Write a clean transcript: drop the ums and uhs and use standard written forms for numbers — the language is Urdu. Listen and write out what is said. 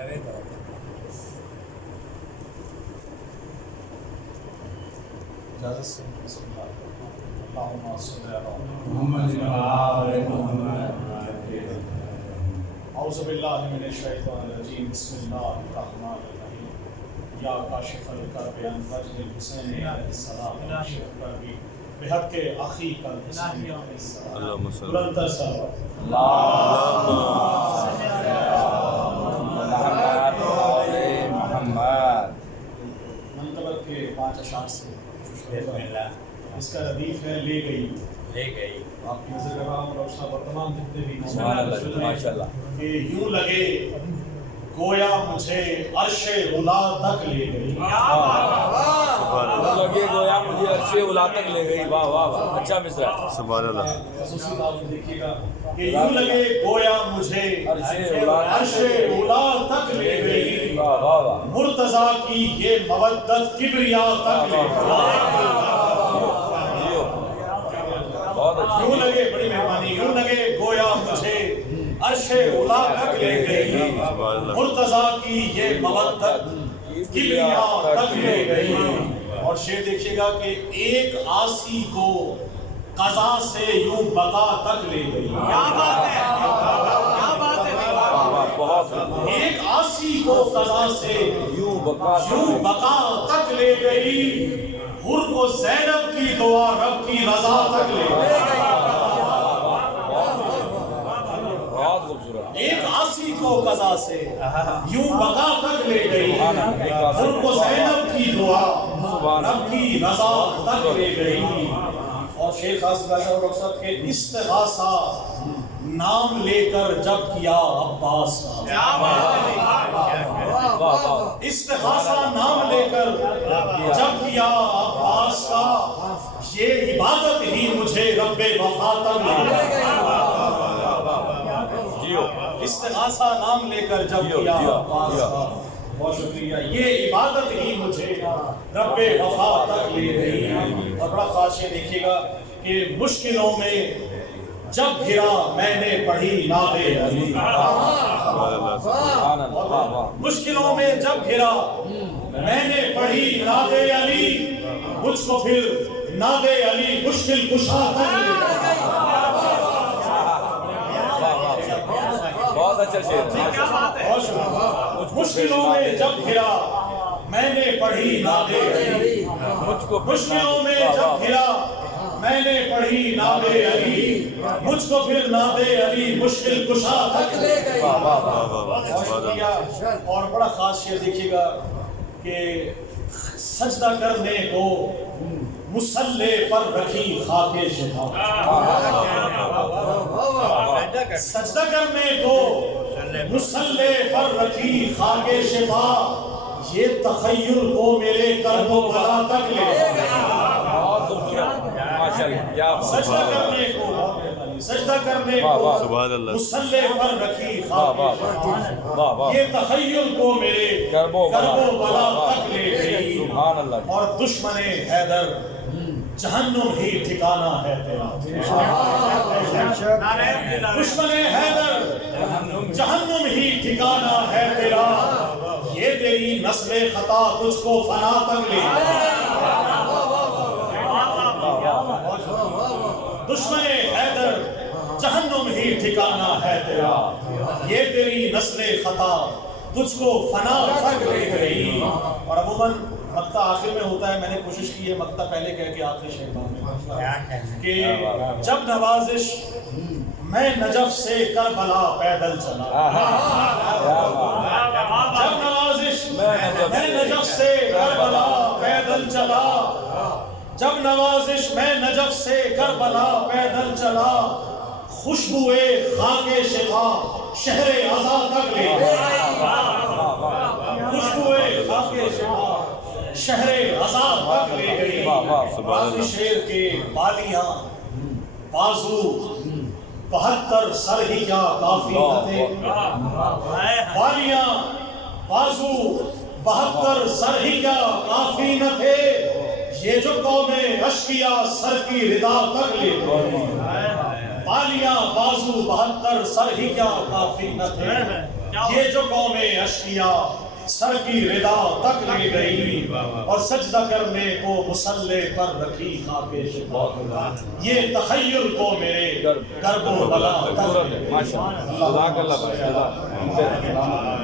اجازت سے بسم اللہ اللہم صلی علی محمد وعلى محمد اعوذ باللہ من الشیطان الرجیم بسم اللہ الرحمن الرحیم یا کاشف الکرب عن وجه الحسین علیہ السلام کاشف کربی بحق کے اخی کا حسین علیہ السلام بلند تر صلوات محمد منقبت کے 5 اشعار سے اس کا ردیف ہے لے گئی آپ کی نظر کر رہا ہوں ڈاکٹر صاحب اور تمام جتنے بھی ماشاءاللہ کہ یوں لگے گویا مجھے عرش اولا تک لے گئی لگے گویا مجھے عرش اولا تک لے گئی واہ واہ واہ اچھا مصرع سبحان اللہ خصوصی بات دیکھیے گا کہ یوں لگے گویا مجھے عرش اولا تک لے گئی واہ واہ واہ مرتضیٰ کی یہ مودت کبریا تک لے گئی بہت اچھا یوں لگے بڑی مہربانی یوں لگے گویا مجھے عرش اولا تک لے گئی مرتضیٰ کی یہ مودت کبریا تک لے گئی اور شعر دیکھیے گا کہ ایک عاصی کو قضا سے یوں بقا تک لے گئی بہت ایک عاصی کو قضا سے یوں بقا بقا تک لے گئی حر کو زینب کی دعا رب کی رضا تک لے گئی بہت خوبصورت ایک عاصی کو قضا سے یوں بقا تک لے گئی حر کو زینب کی دعا رب کی رضا تک لے گئی اور شیخ خاص اور رخصت کے استغاثہ نام لے کر جب کیا عباس کا استغاثہ نام لے کر جب کیا عباس کا یہ عبادت ہی مجھے رب وفا تک لے گئی استغاثہ نام لے کر جب کیا عباس کا بہت شکریہ یہ عبادت ہی مجھے رب وفا تک لے گئی اور بڑا خاص یہ دیکھیے گا کہ مشکلوں میں جب گھرا میں نے پڑھی نعت علی مشکلوں میں جب گھرا میں نے پڑھی نعت علی مجھ کو پھر نعت علی مشکل کشا تک لے گئی بہت اچھا شعر مشکلوں میں جب گھرا میں نے پڑھی نعت علی مشکلوں میں جب گھرا میں نے پڑھی نعت علی مجھ کو پھر نعت علی مشکل کشا تک لے گئی اور بڑا خاص شعر دیکھیے گا کہ سجدہ کرنے کو مصلی پر رکھی خاک شفا سجدہ کرنے کو مصلی پر رکھی خاک شفا یہ تخیل کو میرے کرب و بلا تک لے گئی سجدہ کرنے کو مصلی پر رکھی خاک شفا یہ تخیل کو میرے کرب و بلا تک لے گئی اور دشمن حیدر جہنم ہی ٹھکانہ ہے تیرا دشمن حیدر جہنم ہی ٹھکانہ ہے تیرا یہ تیری نسل خطا تجھ کو فنا تک لے گئی دشمن حیدر جہنم ہی ٹھکانہ ہے تیرا یہ تیری نسل خطا تجھ کو فنا تک لے گئی اور عموماً مقطع آخر میں ہوتا ہے میں نے کوشش کی ہے مقطع پہلے کہہ کے آخری شعر میں کہ جب نوازش میں نجف سے کربلا پیدل چلا جب نوازش میں نجف سے کربلا پیدل چلا جب نوازش میں نجف سے کربلا پیدل چلا خوشبوئے خاک شفا شہر عزا تک لے گئی خوشبوئے خاک شفا شہر عزا تک لے گئی آخری شعر کے بالیاں بازو 72 سر ہی کیا کافی نہ تھے بالیاں بازو 72 سر ہی کیا کافی نہ تھے یہ جو قوم اشقیا سر کی ردا تک لے گئی بالیاں بازو 72 سر ہی کیا کافی نہ تھے یہ جو قومیں اشقیا سر کی ردا تک لے گئی اور سجدہ کرنے کو مصلے پر رکھی خاک شفا، یہ تخیل کو میرے گرب و بلا تک لے گئی۔ ماشاء اللہ، جزاک اللہ بھائی، جزاک اللہ۔